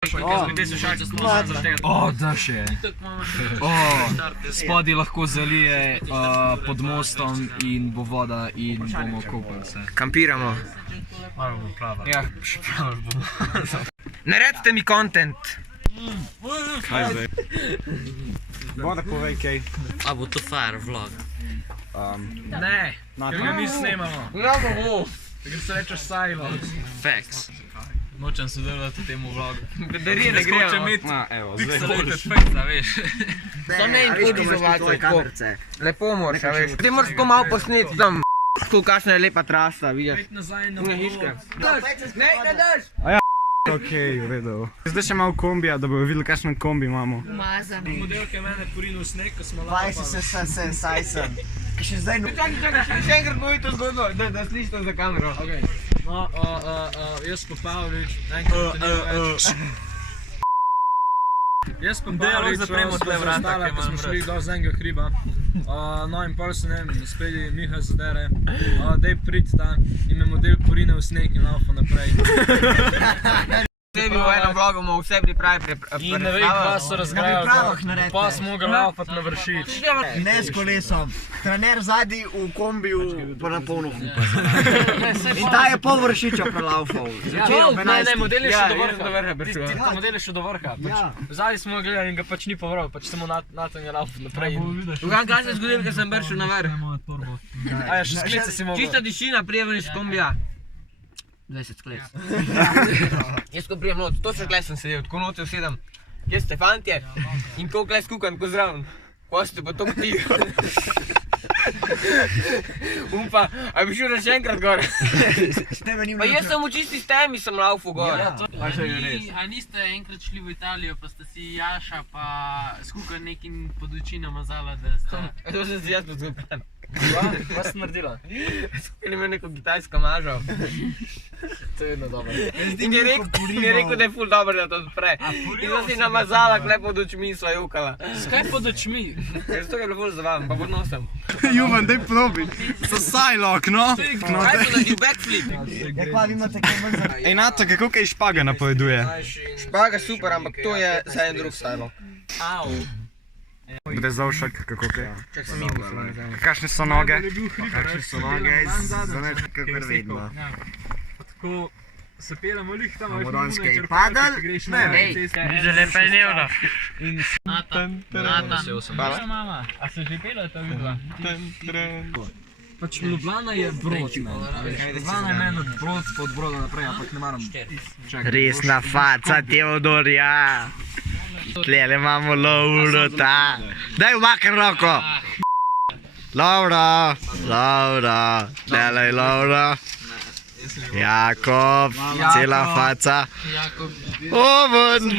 Da še. Spodaj lahko zalije pod mostom in bo voda in bomo kopali se. Kampiramo. Ja, še plavaš bomo. Naredite mi content. Kaj zdaj? Voda povej kaj. A bo to fire vlog? Ne, ker ga mi snemamo. Ja, bo. Ker se rečeš silence. Facts. Nočem sodelovati v temu vlogu. Bedarije ne grejo. Skoče imeti Evo, pixelated face, veš. To ne in tudi izolacijo. Lepo moraš, a veš. Ti moraš tako malo posneti tam. Tako kakšna je lepa trasa, vidiš. Nazaj na Ne hiške. Ne daš. okej, v redu. Zdaj še malo kombija, da bojo videli kakšen kombi imamo. Umazan. Modelke je mene porinil v sneg, ko smo Vaj lapali. si se sensajsen. Ki še zdaj Čakaj, še enkrat boji to zgodbo, da slišiš to za kamero. No, jaz pa Pavlič, enkrat to ni več. Jaz pa Pavlič, zapremo tle vrata, ko ki smo imam šli dol z enega hriba. No in pol se ne vem, spedi Miha zadere, dej prid ta in me model porine v sneg in laufa naprej. Tebi v enem vlogu bomo vse pripravi In ne vem, kva so razgrajali, pripravah naredite. pa smo ga laufati na vršič. Ne s kolesom. Trener zadnji v kombiju pa na polno hupa. In ta je pol vršiča prelaufal. Ne, model je še do vrha. do vrha prišel. Tisti model je še do vrha. Zadnji smo ga gledali in ga pač ni povral, pač samo Natan je laufal naprej. Tukaj, kaj se je zgodilo, ko sem bršil na vrh? A ja, še sklice si mogel. Čista tišina, prijemen iz kombija. 20 sklec. Jaz ko prijem not, točno tukaj sem sedel, tako noter sedem. Jaz ste fantje in tako tukaj skukam, tako zraven. Ko ste pa tako tiho. Pa, a bi šel še enkrat gor? Pa jaz sem v čisti stemi, sem laufal gor. A niste enkrat šli v Italijo, pa ste si Jaša pa skukali nekim pod oči namazala, da ste... To sem si jaz pozgubil. Kaj si naredila? Skaj imel neko kitajsko mažo. To je vedno dobro. In je rekel, da je ful dobro, da to odpre. In sem si namazala, kle pod očmi in sva jokala. Skaj pod očmi? Zato je bilo ful zabaven, pa pod nosom. Juvan, daj probi. Za sajlok, no. Kaj bo naredil backflip? Ja, kva, vi imate kaj manj za... Ej, Nato, kako kaj špaga napoveduje? Špaga super, ampak to je za en drug stylo. Bude zavšak, kako kaj? Čak sem jim mislil. Kakšne so noge? Kakšne so noge, za neč kakor vedno. Tako se pelemo lih tam, Bomo danes kaj padali? Ne. Želim pa je nevno. Natan. Hvala. Mama, a se že pela to videla? Pač Ljubljana je brod, Ljubljana je meni brod pod broda naprej, ampak ne maram. Resna faca, Teodorja. Tlele imamo Lauro, ta. Daj umakam roko. Laura, delaj Laura. Jakob, cela faca. Oven,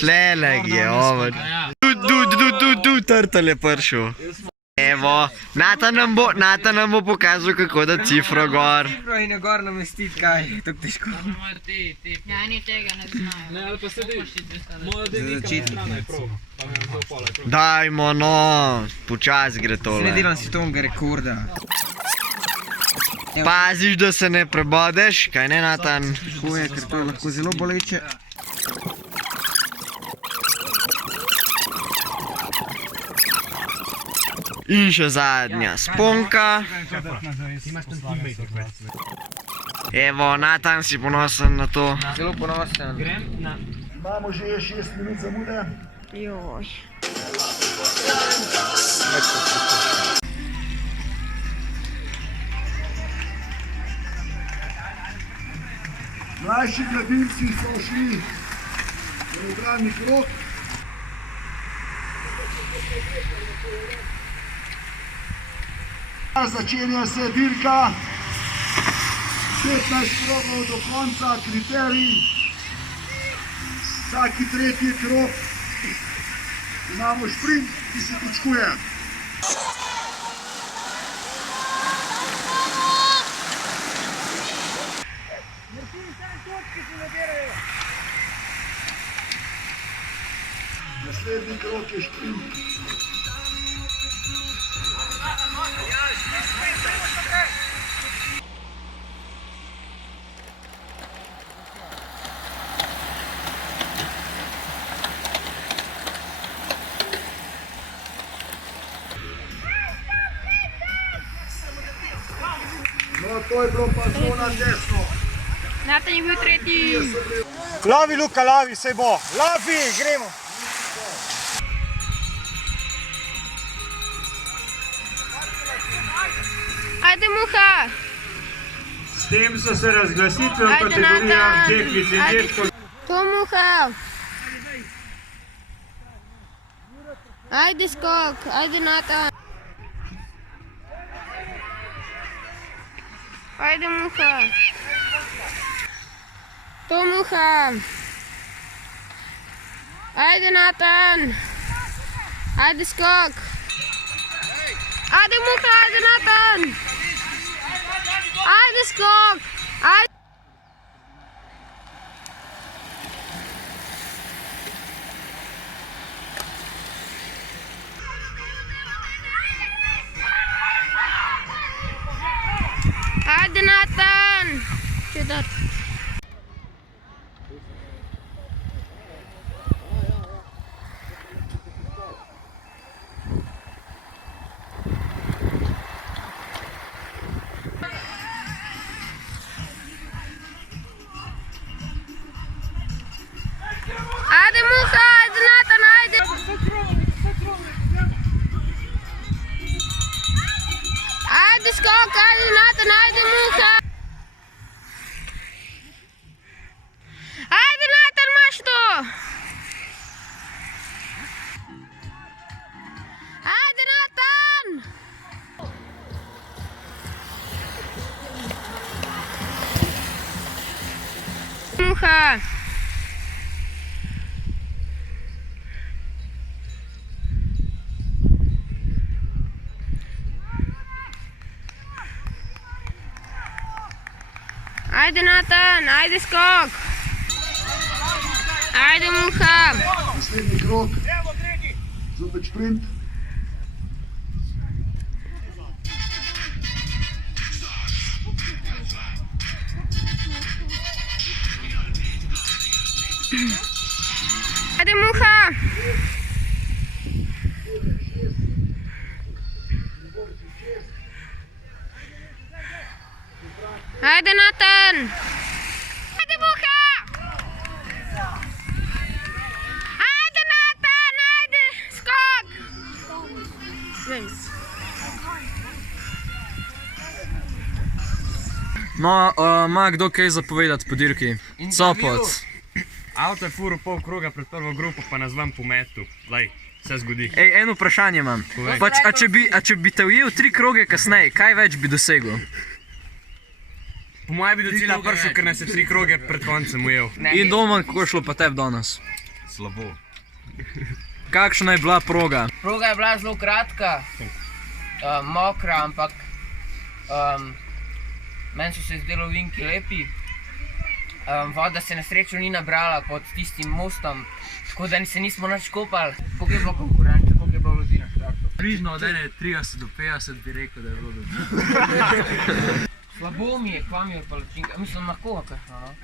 tlele je oven. Trtal je pršel. Evo, Natan nam bo pokazal, kako da cifro gor. Cifro in je gor namestiti, kaj, tako težko. Ja, ni tega ne znajo. Ne, ali pa sedi. Moja delika strana je prav. Pa me to pola je prav. Dajmo, no, počas gre tole. Ne delam si tomega rekorda. Paziš, da se ne prebodeš, kaj ne, Natan? Huje, ker to je lahko zelo boleče. In še zadnja sponka. Evo, Natan si ponosen na to. Zelo ponosen. Imamo že 6 minut zamude. Joj. Mlajši gradilci so šli v notranji krog. Začenja se dirka. 15 krogov do konca, kriterij. Vsaki tretji krog imamo šprint, ki se točkuje. Naslednji krog je šprint. to je bilo pa zelo na desno. Natan je bil tretji. Lavi, Luka, lavi, sej bo. Lavi, gremo. Ajde, Muha. S tem so se razglasitve v Ajde, kategorijah Natan. deklic in Ajde. dečkov. To Muha. Ajde, skok. Ajde, Natan. Ajde, Muha. To Muha. Ajde, Natan. Ajde, skok. Ajde, Muha, ajde, Natan. Ajde, skok. Ajde. Ajde, Natan. Čudar. Ajde, Muha, ajde, Natan, ajde. Ajde, skok, ajde, Natan, ajde, Muha. Ajde, Natan, imaš to. Ajde, Natan. Muha. Ajde, Natan, ajde, skok. Ajde, Muha. Naslednji krog. Zopet šprint. Ajde, Muha. Ajde, Natan. Ajde, Muha. Ajde, Natan, ajde, skok. No, ima kdo kaj zapovedati po dirki? Sopot. Avto je furo pol kroga pred prvo grupo, pa nas vam pometu. Lej, vse zgodi. Ej, eno vprašanje imam. Pač, a če bi te ujel 3 kroge kasneje, kaj več bi dosegel? Po mojem bi do cilja prišel, ker nas je 3 kroge pred koncem ujel. In Domen, kako je šlo pa tebi danes? Slabo. Kakšna je bila proga? Proga je bila zelo kratka, mokra, ampak meni so se zdelo ovinki lepi. Voda se na srečo ni nabrala pod tistim mostom, tako da se nismo nič kopali. Koliko je bilo konkurence, koliko je bilo ljudi na štartu? Približno od 30 do 50 bi rekel, da je bilo dobro. Slabo mi je, kva mi je palačinka, mislim lahko kakšno, no?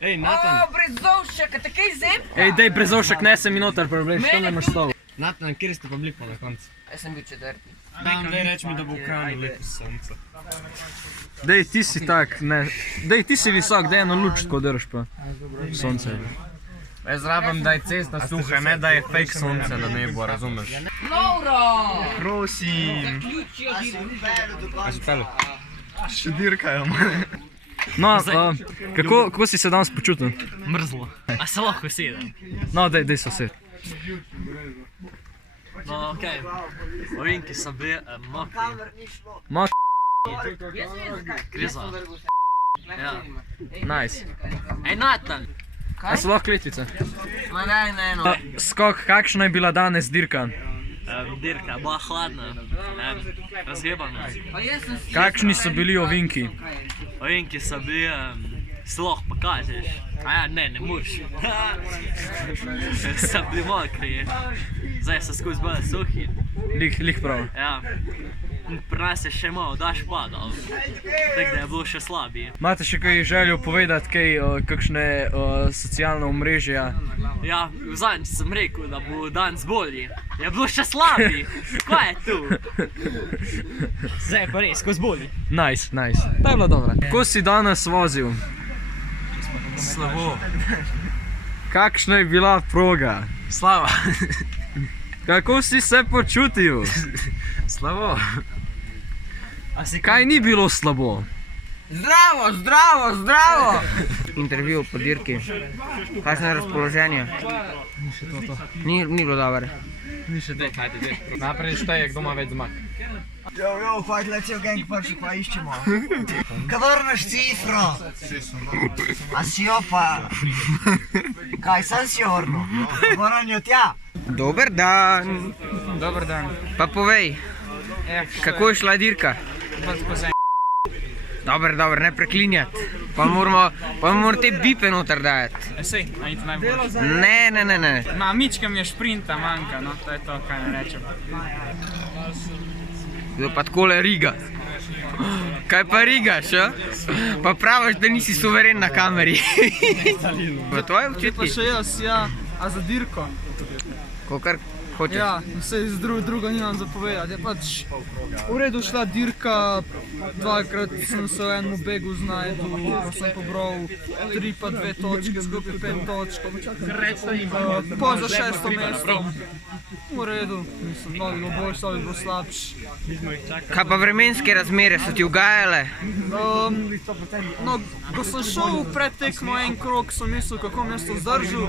Ej, Natan. Brezovšek, a takej zep? Ej, dej Brezovšek, nesem mi noter, problem, što ne imaš stol? Natan, kjer ste pa bili pa na koncu? Jaz sem bil četrti. Daj reč mi, da bo v Kranju lepo sonce. Dej, ti si tak, ne. Dej, ti si visok, dej eno luč, tako drž pa. Sonce. Jaz rabim, da je cesta suha, ne da je fake sonce na nebu, razumeš? Lauro! Prosim. Zaključijo Spelo. Še dirkajo. No, kako si se danes počutil? Mrzlo. A se lahko sedem? No, dej sosed. No, okej. Ovinki so bili mokri. Kriza. Ja. Nice. Ej, Natan! A so lahko kletvice? Ma daj na eno. Skok, kakšna je bila danes dirka? Dirka, bila hladna. Razgebana. Kakšni so bili ovinki? Ovinki so bili, si lahko pa kažeš. A ja, ne moreš. So bili mokri. Zdaj so skozi bolj suhi. Lih prav. Ja. Pri nas je še malo, daš padal. Tako da je bilo še slabije. Imate še kaj željo povedati, kakšne socialne omrežja? Ja, vzadnjič sem rekel, da bo danes bolji. Je bilo še slabiji. Kaj je tu? Zdaj je pa res, ko zbolji. Nice. Ta je bila dobra. Kako si danes vozil? Slabo. Kakšna je bila proga? Slaba. Kako si se počutil? Slabo. Kaj ni bilo slabo? Zdravo! Intervju po dirki. Kaj sem na razpoloženju? Ni bilo dobro. Naprej šteje, kdo ima več zmag. Jo, hvala, le cel gang pa iščemo. Kaj vrneš cifro? A si jo pa... Kaj, sam si jo vrnil? Moram jo tja. Dober dan. Pa povej, kako je šla dirka? Dobro, ne preklinjati. Pa moramo te bipe noter dajati. Sej, a niti najboljši. Ne. Ma, mička mi je šprinta manjka, no, to je to, kaj ne rečem. Zdaj pa takole riga. Kaj pa rigaš, a? Pa praviš, da nisi suveren na kameri. Pa to je občutki? Pa še jaz, ja. A za dirko? Kakor hočeš. Ja, vse drugo nimam za povedati. Je pač v redu šla dirka, dvakrat sem se v enem begu znajdel, pa sem pobral 3 pa 2 točke, skupaj 5 točk. Po za 6. mesto. V redu, mislim, da bi bilo boljše, da bi bilo slabše. Kaj pa vremenske razmere so ti ugajale? No, ko sem šel pred tekmo en krog, sem mislil, kako me to zdržal,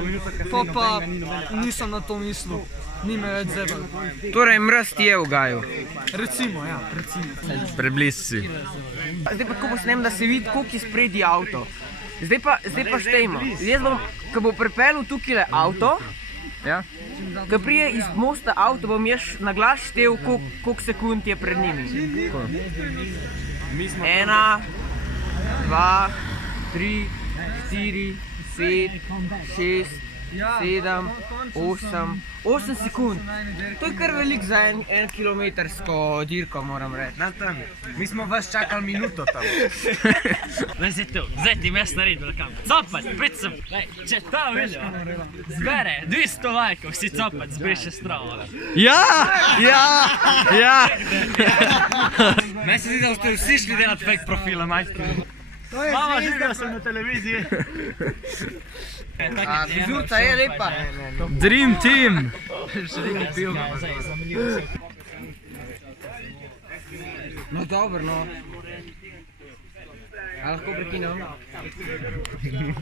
pa nisem na to mislil. Ni me več zebal. Torej mraz ti je ugajal? Recimo. Preblizu si. Zdaj pa tako posnem, da se vidi, koliko je spredi avto. Zdaj pa štejmo. Jaz bom, ko bo pripeljal tukaj avto, ko prije iz mosta avto, bom jaz na glas štel, koliko sekund je pred njimi. 1, 2, 3, 4, 5, 6, 7, 8 sekund. To je kar velik za en kilometrsko dirko, moram reči. Mi smo vas čakali minuto tam. Zdaj ti mes naredil kam. Copac, prid sem. Če ta video zbere 200 lajkov, si Copac zbriše stravo. Ja! Meni se zdi, da boste vsi šli delati fake profile, majke. Mama, videl sem na televiziji. Frizurca je lepa. Dream team! No dobro, no. A lahko prekinem?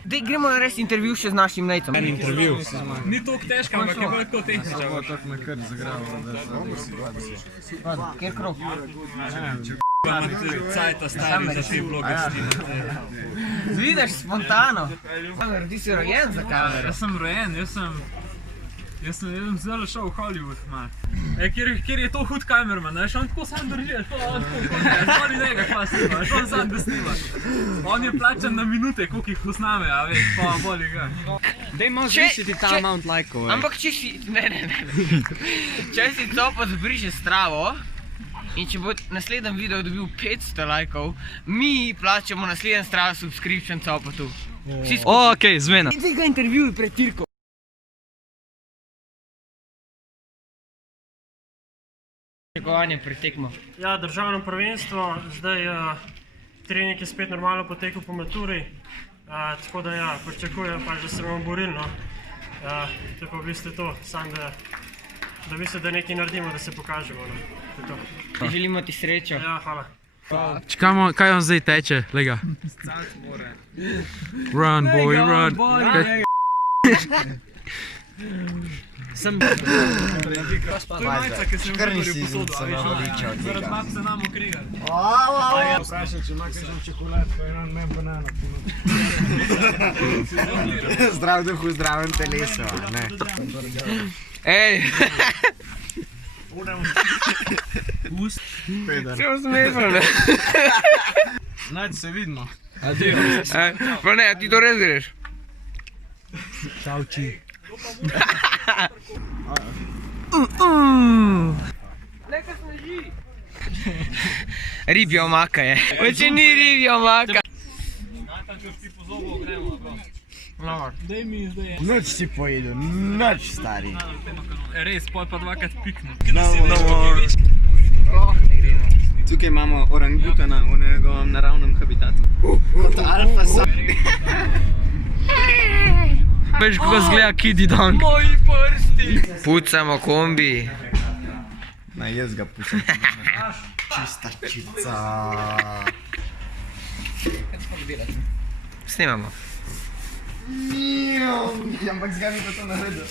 Dej, gremo narediti intervju še z našim nejcem. Intervju. Ni toliko težko, ampak je bolj kot tehnično. Tako me kar zagravo. Kjer krog? Cajta stari za te vloge snimate. Vidiš spontano. Ti si rojen za kamero. Jaz sem rojen, jaz sem zelo šel v Hollywood. Kjer je to hud kamerman, veš, on tako sam drži, zvoli njega, kva snimaš, on sam da snimaš. On je plačan na minute, koliko jih posname, a veš, pa boli ga. Dej malo zvišiti ta amount lajkov. Ampak če si, ne. Če si Copac zbriše stravo in če bo naslednjem videu dobil 500 lajkov, mi plačamo naslednjem stravo subscription Copatu. Okej, zmena. In tega intervjuj pred dirko. Pričakovanje pred tekmo. Ja, državno prvenstvo, zdaj trening je spet normalno potekal po maturi, tako da ja, pričakujem pač, da se bomo borili, no. To je pa v bistvu to, sam da mislim, da nekaj naredimo, da se pokažemo, no. To je to. Želimo ti srečo. Ja, hvala. Kaj vam zdaj teče, lega? Run, boy, run. Sem... To je majca, ki sem v Gorju posodil, a veš, zaradi map se nam okrigali. Vprašaj, če ima kakšen čokoladko in on men banano. Zdrav duh v zdravem telesu, ne? Ej! Se vam smešno, ne? Najde se vidimo. Pa ne, ti to res greš? Čauči. Nekaj sneži! Ribja omaka je. Oče ni ribja omaka. Noč si pojedel, noč stari. Res, pol pa dvakrat piknu. Tukaj imamo orangutana v njegovem naravnem habitatu. Kot alfa sam. Veš, kako zgleda Kidi Dong. Moji prsti. Pucamo kombi. Na jaz ga pušam. Čista čica. Snimamo. Ampak zgaj mi pa to naredil.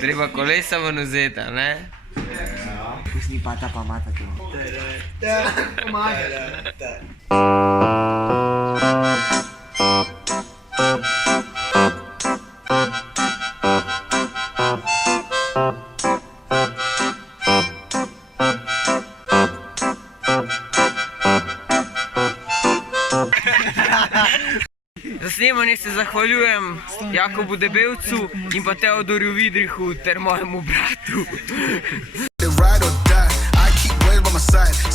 Treba kolesa ven vzeti, a ne? Pusni pata pa mata to. Za snemanje se zahvaljujem Jakobu Debelcu in pa Teodorju Vidrihu ter mojemu bratu. Ride or die, I keep waves by my side.